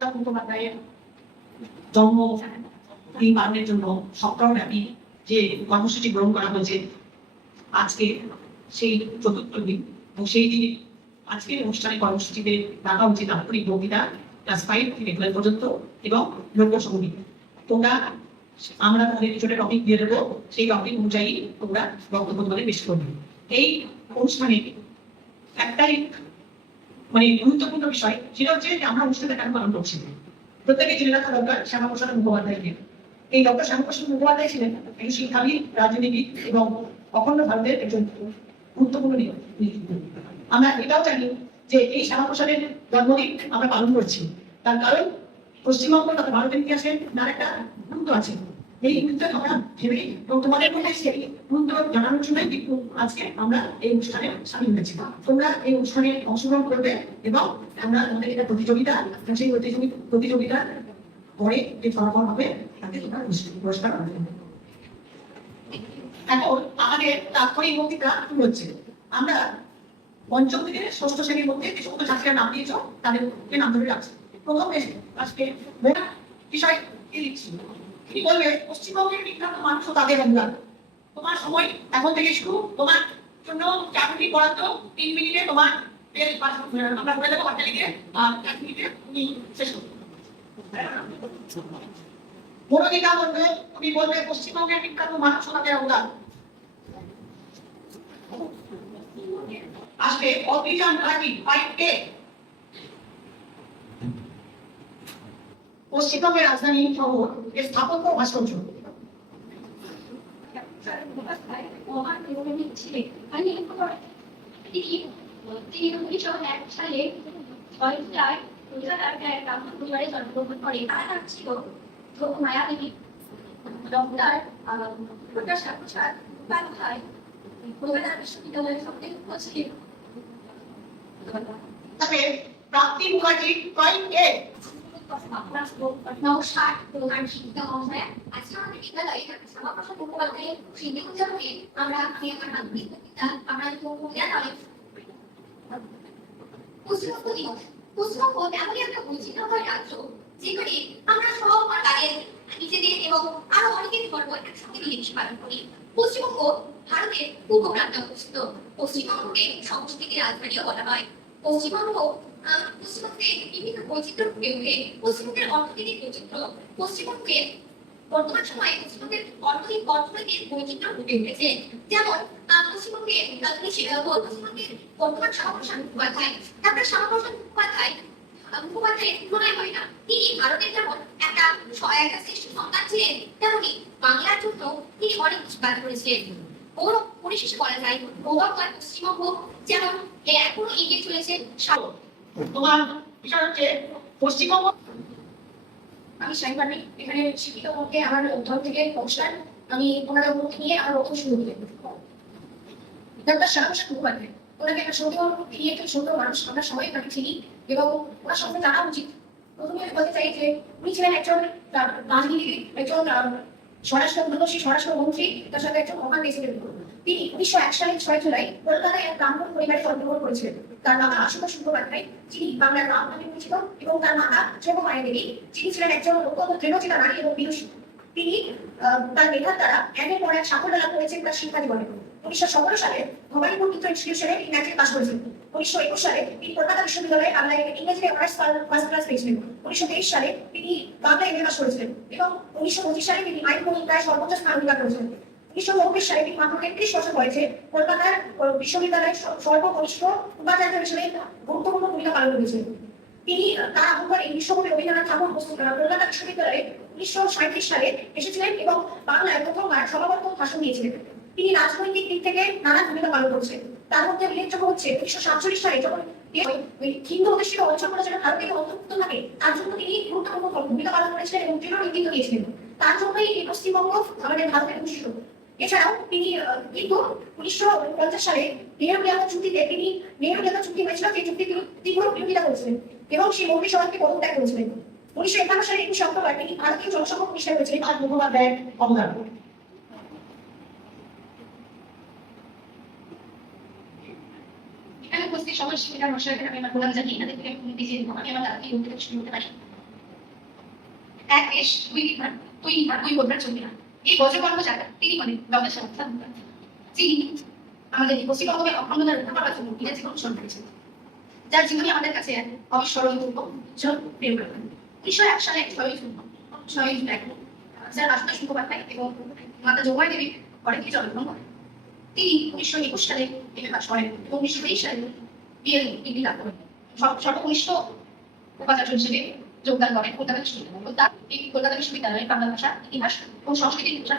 মুখোপাধ্যায়ের জন্ম দিন পালনের জন্য সপ্তাহব্যাপী যে কর্মসূচি গ্রহণ করা হয়েছে আজকে সেই চতুর্থ দিন এবং সেই দিনে আজকের অনুষ্ঠানে কর্মসূচিতে রাখা উচিত আন্তরিক বক্তৃতা ক্লাস 5 থেকে 12 পর্যন্ত এবং লোকসঙ্গীত। তোমরা আমরা তাদের কিছুটা টপিক দিয়ে দেবো, সেই টপিক অনুযায়ী তোমরা বক্তব্য তোমাদের পেশ করবে। এই অনুষ্ঠানে একটাই গুরুত্বপূর্ণ বিষয় সেটা হচ্ছে যে আমরা অনুষ্ঠানটা কেন পালন করছি। প্রত্যেকে জেনে রাখা দরকার শ্যামাপ্রসাদ মুখোপাধ্যায়কে। এই ডক্টর শ্যামাপ্রসাদ মুখোপাধ্যায় ছিলেন একজন শিক্ষাবিদ, রাজনীতিবিদ এবং অখণ্ড ভারতের একজন গুরুত্বপূর্ণ নেতৃত্ব। আমরা এটাও জানি যে এই শ্যামাপ্রসাদের জন্মদিন আমরা পালন করছি, তার কারণ পশ্চিমবঙ্গ তথা ভারতের ইতিহাসে তার একটা গুরুত্ব আছে। এই গুরুত্ব আমরা ভেবে এবং তোমাদের মধ্যে সেই গুরুত্ব জানানোর জন্যই কিন্তু আজকে আমরা এই অনুষ্ঠানে সামিল হয়েছি। তোমরা এই অনুষ্ঠানে অংশগ্রহণ করবে এবং আমরা আমাদের এটা প্রতিযোগিতা, সেই প্রতিযোগিতার পরে যে ফলাফল হবে তাকে তোমরা পুরস্কার পাবে। এখন আমাদের তাৎক্ষণিক বক্তৃতা শুরু হচ্ছে। আমরা পঞ্চম থেকে ষষ্ঠ শ্রেণীর মধ্যে যে সমস্ত ছাত্রীরা নাম দিয়েছ তাদেরকে নাম ধরে রাখছি। প্রথমে আজকে বিষয় কি লিখছি, কি বলবে পশ্চিমবঙ্গের বিখ্যাত মানুষ ও তাদের অবদান। তোমার সময় এখন থেকে শুরু, তোমার জন্য 4 মিনিট বরাদ্দ, 3 মিনিটে তোমার আমরা বলে দেবো হাতে লিখে, আর 1 মিনিটে তুমি শেষ করবে। মনোদিকা বলবে, তুমি বলবে পশ্চিমবঙ্গের বিখ্যাত মানুষ ও তাদের অবদান। আসবে অভিযান রাখি 5A। পশ্চিমবঙ্গের রাজধানী শহর এর স্থাপত্য ভাস্কর্য। সালে পরিবারে জন্মগ্রহণ করে। তার ছিল মায়াদেবী ডক্টর শ্যামাপ্রসাদ মুখোপাধ্যায় কলকাতা বিশ্ববিদ্যালয়ের সবথেকে উপস্থিত। প্রাপ্তি মুখার্জি 5A। নমস্কার, শিক্ষিকা মহোদয়। আজকে আমাদের বিদ্যালয়ে শ্যামাপ্রসাদ মুখোপাধ্যায়ের স্মৃতি উদযাপনে আমরা পশ্চিমবঙ্গ দিবস। পশ্চিমবঙ্গ এমনই একটা বৈচিত্র্যময় রাজ্য যেখানে আমরা সব তাদের নিজেদের এবং আরো অনেকের গর্ব একসাথে মিলেমিশে পালন করি। পশ্চিমবঙ্গ ভারতের পূর্ব প্রান্তে অবস্থিত। পশ্চিমবঙ্গকে সংস্কৃতির রাজধানীও বলা হয়। পশ্চিমবঙ্গে বিভিন্ন বৈচিত্র্য ফুটে ওঠে। পশ্চিমবঙ্গের অর্থনৈতিক বৈচিত্র্য, পশ্চিমবঙ্গের বর্তমান সময়ে পশ্চিমবঙ্গের অর্থনৈতিক বৈচিত্র্য ফুটে উঠেছে। যেমন পশ্চিমবঙ্গের পশ্চিমবঙ্গের বর্তমান শ্যামাপ্রসাদ মুখোপাধ্যায়, ডক্টর শ্যামাপ্রসাদ মুখোপাধ্যায়ের তুলনায় হয় না। তিনি ভারতের যেমন একটা শ্রেষ্ঠ সন্তান ছিলেন, তেমনি বাংলার জন্য তিনি অনেক কিছু কাজ করেছিলেন। পরিশেষে বলা যায় গৌরবময় পশ্চিমবঙ্গ যেমন এখনো এগিয়ে চলেছে। তোমার বিষয় হচ্ছে পশ্চিমবঙ্গ। আমি সাইবানি এখানে শিক্ষিত পক্ষে আমার অধ্যয়ন থেকে নমস্কার। আমি ওনার অনুমতি নিয়ে আমার বক্তব্য শুরু করি। ডক্টর শ্যামাপ্রসাদ মুখোপাধ্যায়, ওনাকে একটা সুন্দর ক্রিয়েটিভ সুন্দর মানুষ আমরা সবাই তাকে চিনি এবং ওনার সঙ্গে জানা উচিত। প্রথমে বলতে চাই যে উনি ছিলেন একজন রাজনীতিবিদ, একজন স্বরাষ্ট্রমন্ত্রী, তার সাথে একজন মহান প্রেসিডেন্ট। তিনি 1901 সালের 6 জুলাই কলকাতায় এক ব্রাহ্মণ পরিবারে জন্মগ্রহণ করেছিলেন। তার বাবা আশুতোষ মুখোপাধ্যায়, যিনি বাংলার রাম নামে পরিচিত, এবং তার মাতা যোগ মায়াদেবী, যিনি ছিলেন একজন অত্যন্ত দৃঢ়চিতা নারী এবং বিদুষী। তিনি তার মেধার দ্বারা একের পর এক সাফল্য লাভ করেছেন তার শিক্ষা জীবনে। 1917 সালে ভবানীপুর ইনস্টিটিউশনে তিনি ম্যাট্রিক পাস করেছিলেন। 1921 সালে তিনি কলকাতা বিশ্ববিদ্যালয়ে বাংলায় ইংরেজিতে অনার্স ফার্স্ট ক্লাস পেয়েছিলেন। 1923 সালে তিনি বাংলায় এমএ পাস করেছিলেন এবং 1925 সালে তিনি আইন পরীক্ষায় সর্বোচ্চ স্থান অধিকার করেছিলেন। 1929 সালে তিনি মাত্র 33 বছর বয়সে কলকাতার বিশ্ববিদ্যালয়ের সর্বকনিষ্ঠ উপাচার্য হিসেবে গুরুত্বপূর্ণ ভূমিকা পালন করেছিলেন। তিনি তার আগমন এই বিশ্বকবি রবীন্দ্রনাথ ঠাকুর কলকাতা বিশ্ববিদ্যালয়ে 1937 সালে এসেছিলেন এবং বাংলায় প্রথমবার সমাবর্তন ভাষণ দিয়েছিলেন। তিনি রাজনৈতিক দিক থেকে নানা ভূমিকা পালন করেছেন। তার মধ্যে উল্লেখযোগ্য হচ্ছে 1947 সালে যখন হিন্দু অধিষ্ঠিত অঞ্চলগুলো যেন ভারতের অন্তর্ভুক্ত থাকে তার জন্য তিনি গুরুত্বপূর্ণ ভূমিকা পালন করেছিলেন এবং দৃঢ় নেতৃত্ব দিয়েছিলেন। তার জন্যই এই পশ্চিমবঙ্গ আমাদের ভারতের ভূষিত। এছাড়াও তিনি কিন্তু 1950 সালে নেহেরু-লিয়াকত চুক্তিতে চুক্তি হয়েছিল, যে চুক্তি তিনি তীব্র বিরোধিতা করেছিলেন এবং সেই মন্ত্রিসভাকে পদত্যাগ করেছিলেন। 1951 সালে 21 অক্টোবর তিনি ভারতীয় জনসংঘ প্রতিষ্ঠা করেছিলেন। আর মুখোপাধ্যায়ের অবদান। এখানে উপস্থিত সমাজ শিক্ষিকা মশাইদের আমি আমার প্রধান জানি, এনাদের থেকে আমি আমার দাদাকে শুরু করতে পারি। এক দেশ দুই বিধান দুই বিধান দুই ভোটার চলবে না। এই বজ্রকণ্ঠ জায়গা তিনি মানে ডক্টর সাহেব যিনি আমাদের এই পশ্চিমবঙ্গের অখণ্ডতা রক্ষা করার জন্য ইংরেজি অনুসরণ করেছেন, যার জীবনী আমাদের কাছে এক অবিস্মরণযোগ্য প্রেম করেন। 1901 সালে 6ই জুলাই স্যার আশুতোষ মুখোপাধ্যায় এবং মাতা যোগমায়া দেবী ঘরে গিয়ে জন্মগ্রহণ করেন। তিনি 1921 সালে এমএ পাস করেন এবং 1923 সালে বিএল ডিগ্রি লাভ করেন। সর্বকনিষ্ঠ উপাচার্য হিসেবে যোগদান করেন কলকাতা বিশ্ববিদ্যালয়ে। তার এই কলকাতা বিশ্ববিদ্যালয়ে বাংলা ভাষা, ইতিহাস ও সংস্কৃতির প্রচার